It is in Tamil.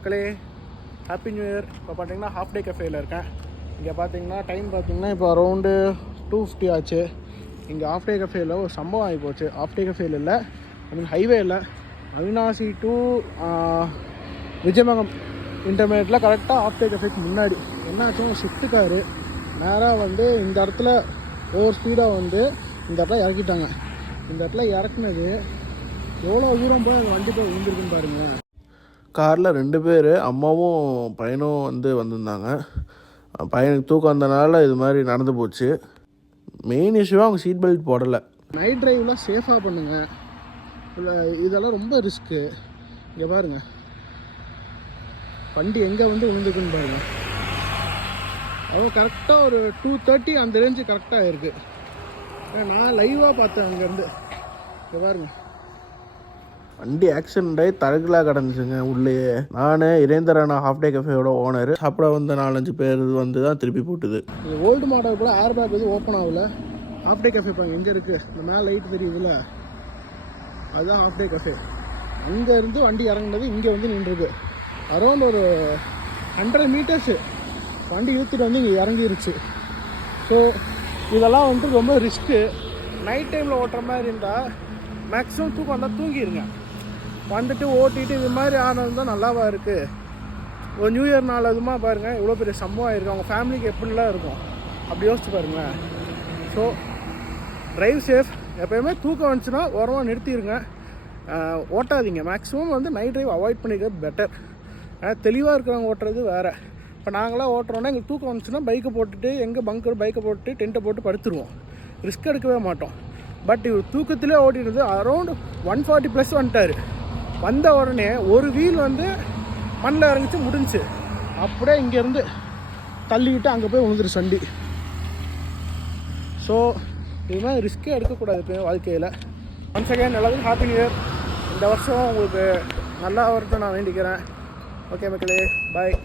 மக்களே, ஹாப்பி நியூ இயர். இப்போ பார்த்தீங்கன்னா ஹாஃப் டே கஃபேயில் இருக்கேன். இங்கே பார்த்தீங்கன்னா டைம் பார்த்தீங்கன்னா இப்போ அரௌண்டு 2:50 ஆச்சு. இங்கே ஹாஃப் டே கஃபேயில் ஒரு சம்பவம் ஆகி போச்சு. ஹாஃப் டே கஃபேயில் இல்லை, ஐ மீன் ஹைவே இல்லை, அவினாசி டு விஜயமங்கம் இன்டர்மீடியட்டில் கரெக்டாக ஹாஃப் டே கஃபேக்கு முன்னாடி என்னாச்சும் ஷிஃப்ட்டுக்காரு நேராக வந்து இந்த இடத்துல ஓவர் ஸ்பீடாக வந்து இந்த இடத்துல இறக்கிட்டாங்க. இந்த இடத்துல இறக்குனது எவ்வளோ தூரம் போய் அந்த வண்டி போய் விழுந்துருக்குன்னு பாருங்கள். காரில் 2 பேர், அம்மாவும் பையனும் வந்திருந்தாங்க. பையனுக்கு தூக்கம் வந்தனால இது மாதிரி நடந்து போச்சு. மெயின் இஷ்யூவாக அவங்க சீட் பெல்ட் போடலை. நைட் ட்ரைவ்லாம் சேஃபாக பண்ணுங்கள். இல்லை இதெல்லாம் ரொம்ப ரிஸ்க்கு. இங்கே பாருங்கள் வண்டி எங்கே விழுந்துருக்குன்னு பாருங்கள். அவன் கரெக்டாக ஒரு 2:30 அந்த ரேஞ்சு கரெக்டாக இருக்குது. நான் லைவாக பார்த்தேன் அங்கேருந்து. இங்கே பாருங்கள் வண்டி ஆக்சிடென்ட் ஆகி தரகுலாக கிடந்துச்சுங்க உள்ளேயே. நான் இரேந்தரன் ஹாஃப் டே கஃபேயோட ஓனர். சாப்பிட வந்த 4-5 பேர் தான் திருப்பி போட்டுது. இது ஓல்டு மாடல் கூட ஏர் பேக் ஓப்பன் ஆகல. ஹாஃப் டே கஃபே பாருங்க எங்கே இருக்குது, இந்த மேலே லைட் தெரியுதுல்ல, அதுதான் ஹாஃப் டே கஃபே. அங்கேருந்து வண்டி இறங்குனது இங்கே நின்றுருக்கு. அரௌண்ட் ஒரு 100 மீட்டர்ஸு வண்டி இழுத்துட்டு இங்கே இறங்கிருச்சு. ஸோ இதெல்லாம் ரொம்ப ரிஸ்க்கு. நைட் டைமில் ஓட்டுற மாதிரி இருந்தால் மேக்ஸிமம் தூக்கம் வந்தால் தூங்கிடுங்க. வந்துட்டு ஓட்டிட்டு இது மாதிரி ஆனது தான் நல்லாவா இருக்குது. ஒரு நியூ இயர் நாள் அதுமா பாருங்கள் இவ்வளோ பெரிய சம்பவம் ஆகிருக்கு. அவங்க ஃபேமிலிக்கு எப்படிலாம் இருக்கும் அப்படி யோசிச்சு பாருங்களேன். So drive safe. எப்போயுமே தூக்கம் வந்துச்சுன்னா ஓரமாக நிறுத்திடுங்க, ஓட்டாதீங்க. மேக்ஸிமம் நைட் ட்ரைவ் அவாய்ட் பண்ணிக்கிறது பெட்டர். தெளிவாக இருக்கிறவங்க ஓட்டுறது வேறு. இப்போ நாங்களாம் ஓட்டுறோன்னா எங்களுக்கு தூக்கம் வந்துச்சுன்னா பைக்கை போட்டுட்டு எங்கே பங்கர் பைக்கை போட்டு டென்ட்டை போட்டு படுத்துருவோம். ரிஸ்க் எடுக்கவே மாட்டோம். பட் இவர் தூக்கத்திலே ஓட்டிடுறது. அரௌண்ட் 140+ வந்துட்டார். வந்த உடனே ஒரு வீல் மண்ணில் இறங்கிச்சு, முடிஞ்சு. அப்படியே இங்கேருந்து தள்ளிக்கிட்டு அங்கே போய் விழுந்துரு சண்டி. ஸோ இது மாதிரி ரிஸ்க்கே எடுக்கக்கூடாது இப்போ வாழ்க்கையில். ஒன்ஸ் அகேன் எல்லாத்துக்கும் ஹாப்பி நியூ இயர். இந்த வருஷம் உங்களுக்கு நல்லா வரதை நான் வேண்டிக்கிறேன். ஓகே மக்களே, பாய்.